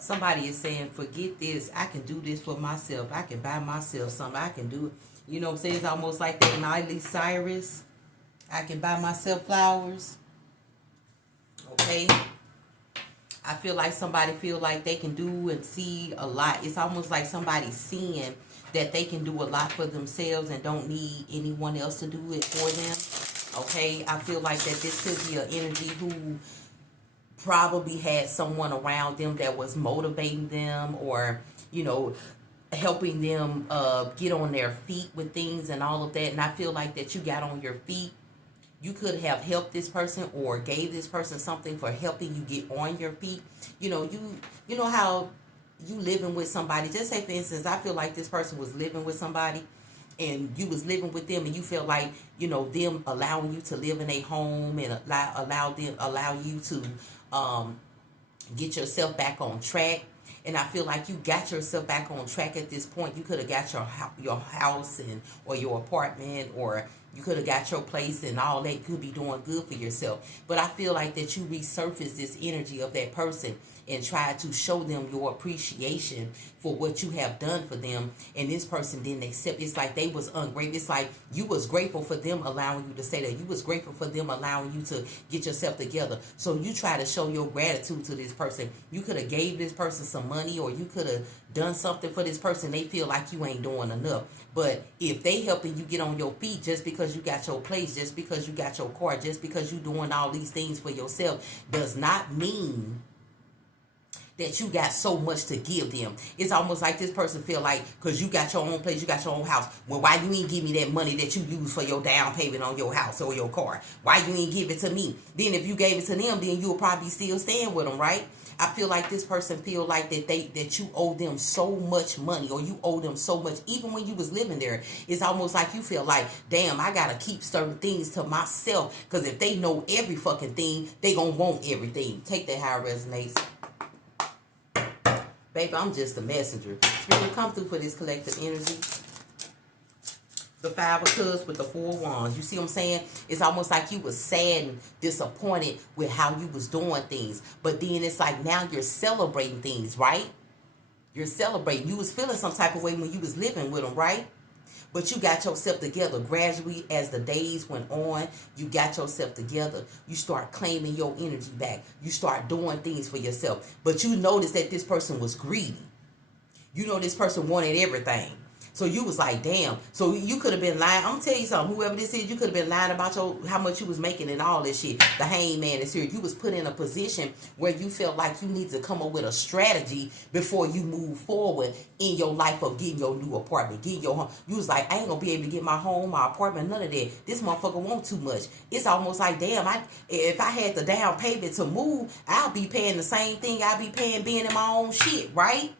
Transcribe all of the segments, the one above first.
Somebody is saying, forget this. I can do this for myself. I can buy myself something. I can do it. You know what I'm saying? It's almost like that Miley Cyrus. I can buy myself flowers. Okay? I feel like somebody feel like they can do and see a lot. It's almost like somebody seeing that they can do a lot for themselves and don't need anyone else to do it for them. Okay? I feel like that this could be an energy who probably had someone around them that was motivating them, or helping them get on their feet with things and all of that. And I feel like that you got on your feet. You could have helped this person or gave this person something for helping you get on your feet. You know how you living with somebody. Just say, for instance, I feel like this person was living with somebody, and you was living with them, and you felt like them allowing you to live in a home and allow you to get yourself back on track. And I feel like you got yourself back on track at this point. You could have got your house or your apartment, or you could have got your place, and all that could be doing good for yourself. But I feel like that you resurface this energy of that person and try to show them your appreciation for what you have done for them, and this person didn't accept. It's like they was ungrateful. It's like you was grateful for them allowing you to say that. You was grateful for them allowing you to get yourself together. So you try to show your gratitude to this person. You could have gave this person some money, or you could have done something for this person. They feel like you ain't doing enough. But if they helping you get on your feet, just because you got your place, just because you got your car, just because you doing all these things for yourself, does not mean that you got so much to give them. It's almost like this person feel like, because you got your own place, you got your own house, well, why you ain't give me that money that you use for your down payment on your house or your car? Why you ain't give it to me? Then if you gave it to them, then you'll probably still stand with them, right? I feel like this person feel like that you owe them so much money, or you owe them so much, even when you was living there. It's almost like you feel like, damn, I gotta keep certain things to myself, because if they know every fucking thing, they gonna want everything. Take that how it resonates. Baby, I'm just a messenger. Spirit, come through for this collective energy. The Five of Cups with the Four of Wands. You see what I'm saying? It's almost like you was sad and disappointed with how you was doing things. But then it's like now you're celebrating things, right? You're celebrating. You was feeling some type of way when you was living with them, right? But you got yourself together gradually as the days went on. You got yourself together. You start claiming your energy back. You start doing things for yourself. But you noticed that this person was greedy. You know this person wanted everything. So you was like, damn. So you could have been lying. I'm going to tell you something. Whoever this is, you could have been lying about how much you was making and all this shit. The hangman is here. You was put in a position where you felt like you need to come up with a strategy before you move forward in your life of getting your new apartment, getting your home. You was like, I ain't going to be able to get my home, my apartment, none of that. This motherfucker want too much. It's almost like, damn, if I had the down payment to move, I'll be paying the same thing I'll be paying being in my own shit, right?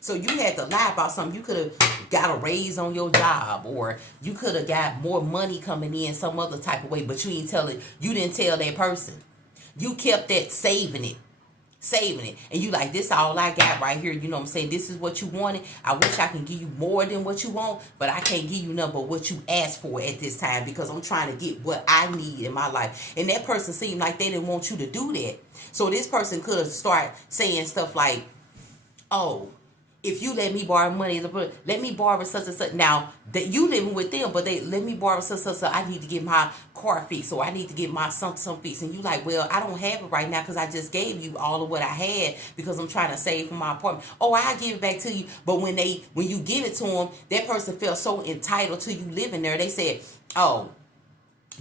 So you had to lie about something. You could have got a raise on your job, or you could have got more money coming in some other type of way, but you didn't tell that person. You kept that saving it. And you like, this all I got right here. You know what I'm saying? This is what you wanted. I wish I can give you more than what you want, but I can't give you nothing but what you asked for at this time, because I'm trying to get what I need in my life. And that person seemed like they didn't want you to do that. So this person could have started saying stuff like, oh, if you let me borrow money, let me borrow such and such. Now, that you living with them, but they let me borrow such and such. I need to get my car fixed, or I need to get my some fixed. And you like, well, I don't have it right now because I just gave you all of what I had because I'm trying to save for my apartment. Oh, I'll give it back to you. But when you give it to them, that person felt so entitled to you living there. They said, oh,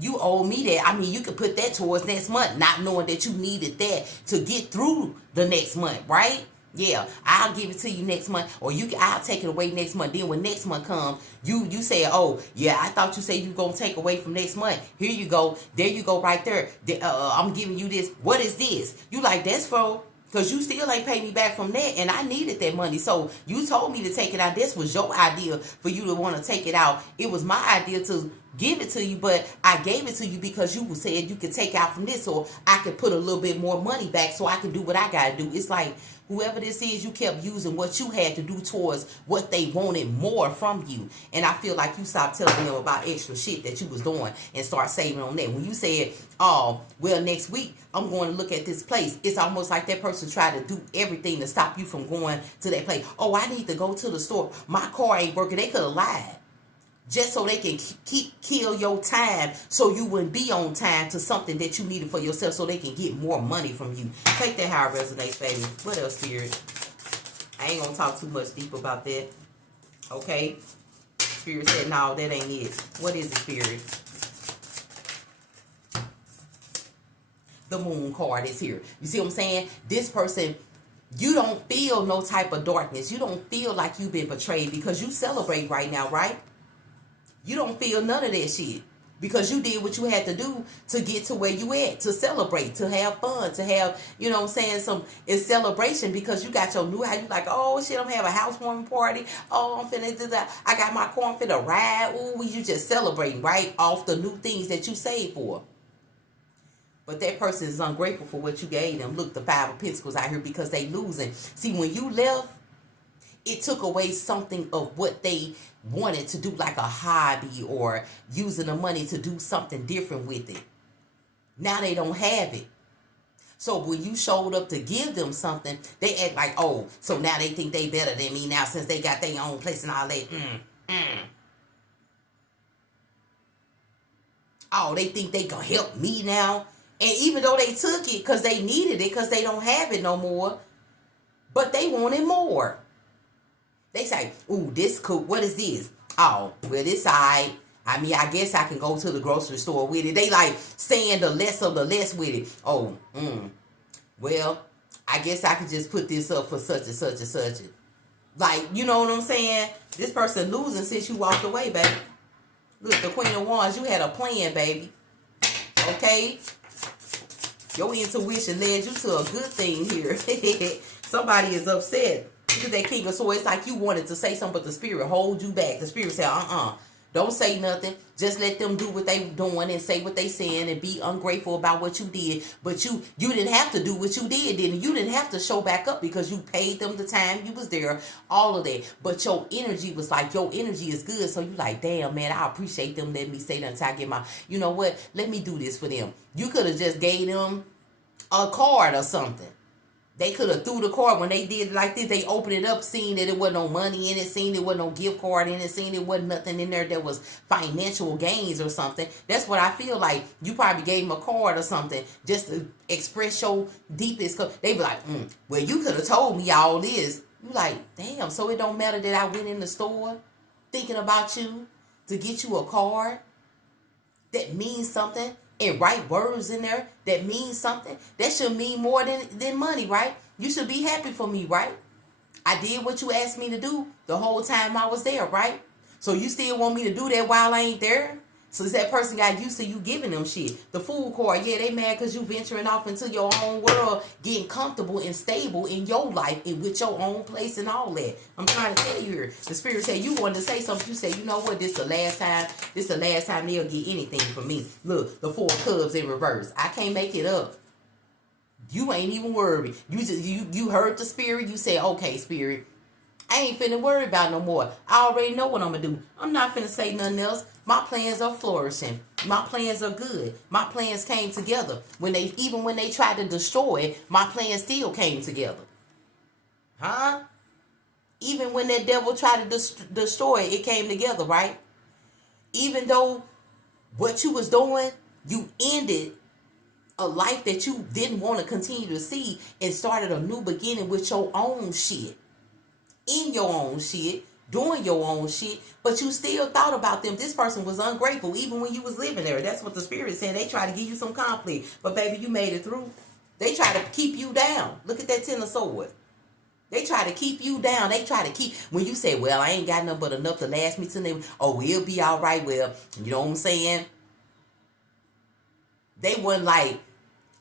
you owe me that. I mean, you could put that towards next month, not knowing that you needed that to get through the next month, right? Yeah, I'll give it to you next month, or I'll take it away next month. Then when next month comes, you say, oh, yeah, I thought you said you going to take away from next month. Here you go. There you go right there. I'm giving you this. What is this? You like, that's for, because you still ain't paid me back from that, and I needed that money. So you told me to take it out. This was your idea for you to want to take it out. It was my idea to give it to you, but I gave it to you because you said you could take out from this, or I could put a little bit more money back so I can do what I gotta do. It's like whoever this is, you kept using what you had to do towards what they wanted more from you. And I feel like you stopped telling them about extra shit that you was doing and start saving on that. When you said, oh, well, next week I'm going to look at this place, it's almost like that person tried to do everything to stop you from going to that place. Oh, I need to go to the store. My car ain't working. They could have lied. Just so they can kill your time so you wouldn't be on time to something that you needed for yourself, so they can get more money from you. Take that how it resonates, baby. What else, Spirit? I ain't gonna talk too much deep about that. Okay? Spirit said, no, that ain't it. What is it, Spirit? The Moon card is here. You see what I'm saying? This person, you don't feel no type of darkness. You don't feel like you've been betrayed because you celebrate right now, right? You don't feel none of that shit because you did what you had to do to get to where you at, to celebrate, to have fun, to have, you know what I'm saying, it's celebration because you got your new house. You like, oh shit, I'm having a housewarming party. Oh, I'm finna do that. I got my car, I'm finna ride. Ooh, you just celebrating, right? Off the new things that you saved for. But that person is ungrateful for what you gave them. Look, the Five of Pentacles out here because they losing. See, when you left, it took away something of what they wanted to do, like a hobby or using the money to do something different with it. Now they don't have it. So when you showed up to give them something, they act like, oh, so now they think they better than me now since they got their own place and all that. Oh, they think they gonna help me now. And even though they took it because they needed it, because they don't have it no more, but they wanted more. They say, ooh, this cool. What is this? Oh, well, this I mean, I guess I can go to the grocery store with it. They like saying the less of the less with it. Oh, well, I guess I could just put this up for such and such and such. Like, you know what I'm saying? This person losing since you walked away, baby. Look, the Queen of Wands, you had a plan, baby. Okay? Your intuition led you to a good thing here. Somebody is upset. Look at that King of Swords. It's like you wanted to say something, but the Spirit hold you back. The Spirit said, don't say nothing. Just let them do what they doing and say what they saying and be ungrateful about what you did. But you didn't have to do what you did, didn't you? You didn't have to show back up because you paid them the time you was there, all of that. But your energy was like, your energy is good. So you like, damn, man, I appreciate them letting me say that until I get my, you know what? Let me do this for them. You could have just gave them a card or something. They could have threw the card when they did it like this. They opened it up, seeing that it wasn't no money in it, seeing there wasn't no gift card in it, seeing there wasn't nothing in there that was financial gains or something. That's what I feel like. You probably gave them a card or something just to express your deepest. They be like, well, you could have told me all this. You like, damn, so it don't matter that I went in the store thinking about you to get you a card that means something. And write words in there that means something. That should mean more than money, right? You should be happy for me, right? I did what you asked me to do the whole time I was there, right? So you still want me to do that while I ain't there? So that person got used to you giving them shit. The Fool card, yeah, they mad because you venturing off into your own world, getting comfortable and stable in your life and with your own place and all that. I'm trying to tell you here. The Spirit said you wanted to say something. You said, you know what? This the last time they'll get anything from me. Look, the Four of Cups in reverse. I can't make it up. You ain't even worried. You heard the Spirit. You said, okay, Spirit, I ain't finna worry about no more. I already know what I'm gonna do. I'm not finna say nothing else. My plans are flourishing. My plans are good. My plans came together. Even when they tried to destroy it, my plans still came together. Huh? Even when that devil tried to destroy it, it came together, right? Even though what you was doing, you ended a life that you didn't want to continue to see and started a new beginning with your own shit. In your own shit, doing your own shit, but you still thought about them. This person was ungrateful even when you was living there. That's what the Spirit said. They tried to give you some conflict, but baby, you made it through. They try to keep you down. Look at that Ten of Swords. They try to keep you down. They try to keep, when you say, well, I ain't got nothing but enough to last me till they, oh, we'll be all right. Well, you know what I'm saying? They wasn't like,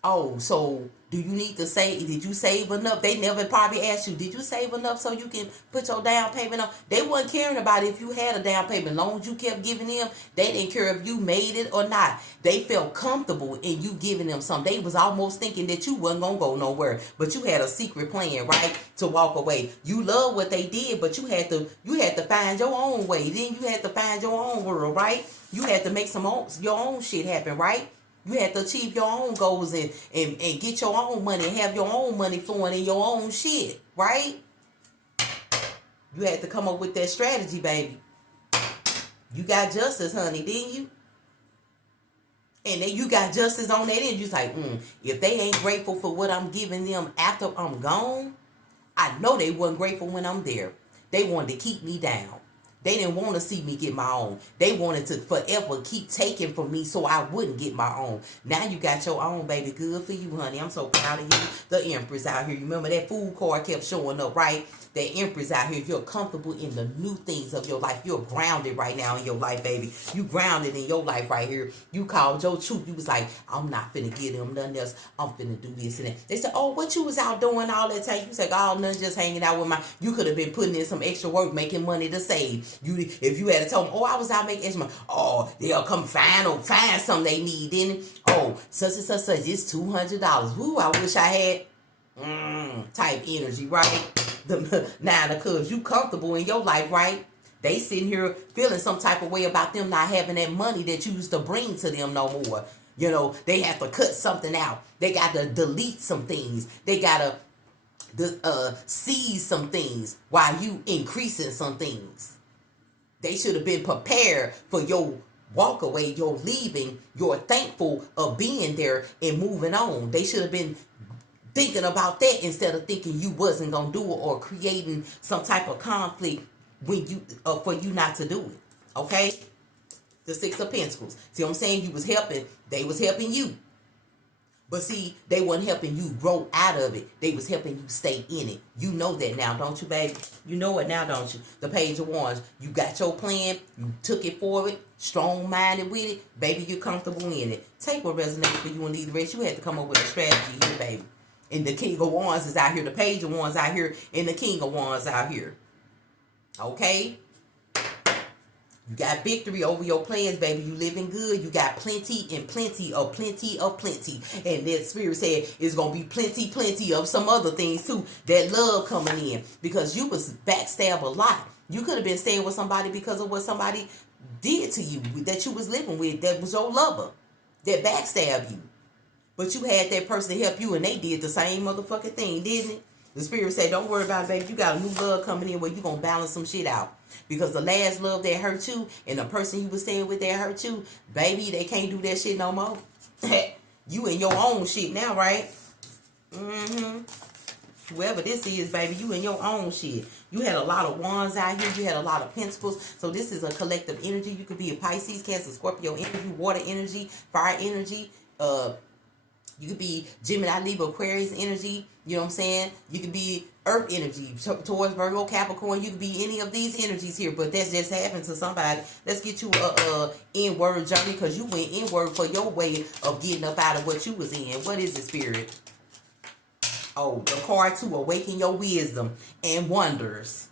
Oh, so do you need to save? Did you save enough? They never probably asked you, did you save enough so you can put your down payment on? They wasn't caring about if you had a down payment. As long as you kept giving them, they didn't care if you made it or not. They felt comfortable in you giving them something. They was almost thinking that you wasn't going to go nowhere. But you had a secret plan, right? To walk away. You love what they did, but you had to find your own way. Then you had to find your own world, right? You had to make your own shit happen, right? You had to achieve your own goals and get your own money and have your own money flowing in your own shit, right? You had to come up with that strategy, baby. You got justice, honey, didn't you? And then you got justice on that end. You're like, if they ain't grateful for what I'm giving them after I'm gone, I know they wasn't grateful when I'm there. They wanted to keep me down. They didn't want to see me get my own. They wanted to forever keep taking from me so I wouldn't get my own. Now you got your own, baby. Good for you, honey. I'm so proud of you. The Empress out here. You remember that food card kept showing up, right? The Empress out here. You're comfortable in the new things of your life. You're grounded right now in your life, baby. You grounded in your life right here. You called your truth. You was like, I'm not finna give them nothing else. I'm finna do this and that. They said, oh, what you was out doing all that time? You said, oh, nothing, just hanging out with you could have been putting in some extra work, making money to save. If you had told them, oh, I was out making extra money. Oh, they'll come find something they need, didn't it? Oh, such and such, it's $200. Woo, I wish I had type energy, right? The Nine of Cups, you comfortable in your life, right? They sitting here feeling some type of way about them not having that money that you used to bring to them no more. You know, they have to cut something out. They got to delete some things. They got to seize some things while you increasing some things. They should have been prepared for your walk away, your leaving. You're thankful of being there and moving on. They should have been thinking about that instead of thinking you wasn't gonna do it or creating some type of conflict when you for you not to do it. Okay? The Six of Pentacles. See what I'm saying? You was helping. They was helping you. But see, they wasn't helping you grow out of it. They was helping you stay in it. You know that now, don't you, baby? You know it now, don't you? The Page of Wands. You got your plan. You took it forward. Strong-minded with it. Baby, you're comfortable in it. Take what resonates for you and leave the rest. You had to come up with a strategy here, baby. And the King of Wands is out here. The Page of Wands out here. And the King of Wands out here. Okay? You got victory over your plans, baby. You living good. You got plenty and plenty of plenty of plenty. And that spirit said it's going to be plenty of some other things too. That love coming in. Because you was backstab a lot. You could have been staying with somebody because of what somebody did to you. That you was living with. That was your lover. That backstabbed you. But you had that person to help you and they did the same motherfucking thing, didn't it? The spirit said, don't worry about it, baby. You got a new love coming in where you going to balance some shit out. Because the last love that hurt you and the person you was staying with that hurt you, baby, they can't do that shit no more. You in your own shit now, right? Whoever this is, baby, you in your own shit. You had a lot of wands out here. You had a lot of pentacles. So this is a collective energy. You could be a Pisces, Cancer, Scorpio energy, water energy, fire energy, you could be Gemini, Libra, Aquarius energy. You know what I'm saying? You could be Earth energy towards Virgo, Capricorn. You could be any of these energies here. But that's just happened to somebody. Let's get you a inward journey because you went inward for your way of getting up out of what you was in. What is the spirit? Oh, the card to awaken your wisdom and wonders.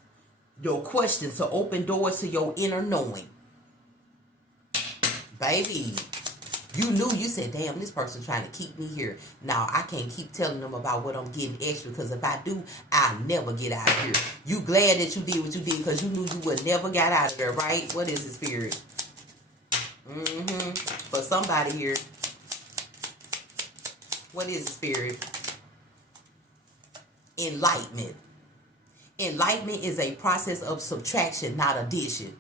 Your questions to open doors to your inner knowing. Baby. You knew, you said, damn, this person trying to keep me here. Now, I can't keep telling them about what I'm getting extra because if I do, I'll never get out of here. You glad that you did what you did because you knew you would never got out of there, right? What is the spirit? For somebody here, what is the spirit? Enlightenment. Enlightenment is a process of subtraction, not addition.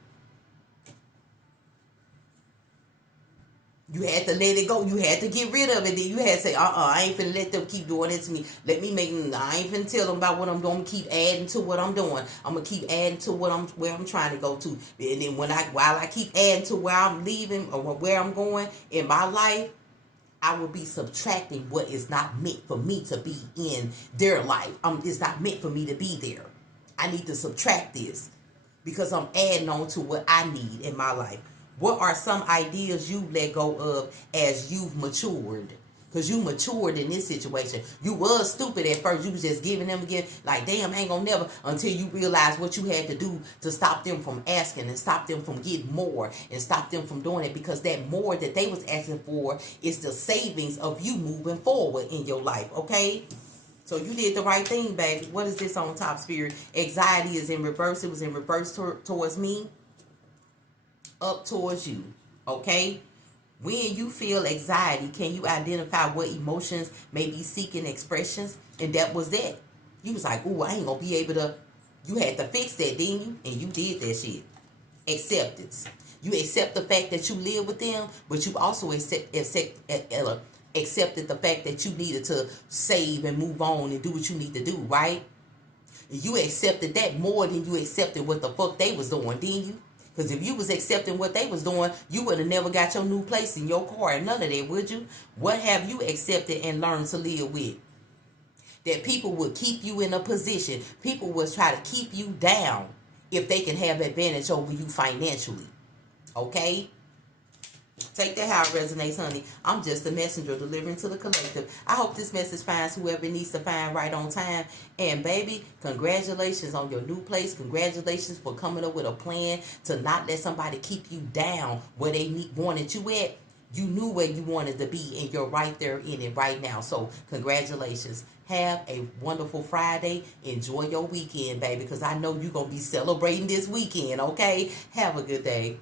You had to let it go. You had to get rid of it. Then you had to say, I ain't finna let them keep doing it to me. Let me I ain't finna tell them about what I'm doing. I'm keep adding to what I'm doing. I'm gonna keep adding to where I'm trying to go to. And then while I keep adding to where I'm leaving or where I'm going in my life, I will be subtracting what is not meant for me to be in their life. It's not meant for me to be there. I need to subtract this because I'm adding on to what I need in my life. What are some ideas you let go of as you've matured? Because you matured in this situation. You was stupid at first. You was just giving them again. Like, damn, I ain't gonna never. Until you realize what you had to do to stop them from asking. And stop them from getting more. And stop them from doing it. Because that more that they was asking for is the savings of you moving forward in your life. Okay? So you did the right thing, baby. What is this on top, Spirit? Anxiety is in reverse. It was in reverse towards me. Up towards you. Okay? When you feel anxiety, can you identify what emotions may be seeking expressions? And that was that. You was like, ooh, I ain't gonna be able to. You had to fix that, didn't you? And you did that shit. Acceptance. You accept the fact that you live with them, but you also accepted the fact that you needed to save and move on and do what you need to do, right? You accepted that more than you accepted what the fuck they was doing, didn't you? Because if you was accepting what they was doing, you would have never got your new place in your car and none of that, would you? What have you accepted and learned to live with? That people would keep you in a position. People would try to keep you down if they can have advantage over you financially. Okay? Take that how it resonates, honey. I'm just a messenger delivering to the collective. I hope this message finds whoever it needs to find right on time. And baby, congratulations on your new place. Congratulations for coming up with a plan to not let somebody keep you down where they wanted you at. You knew where you wanted to be and you're right there in it right now. So congratulations. Have a wonderful Friday. Enjoy your weekend, baby, because I know you're going to be celebrating this weekend, okay? Have a good day.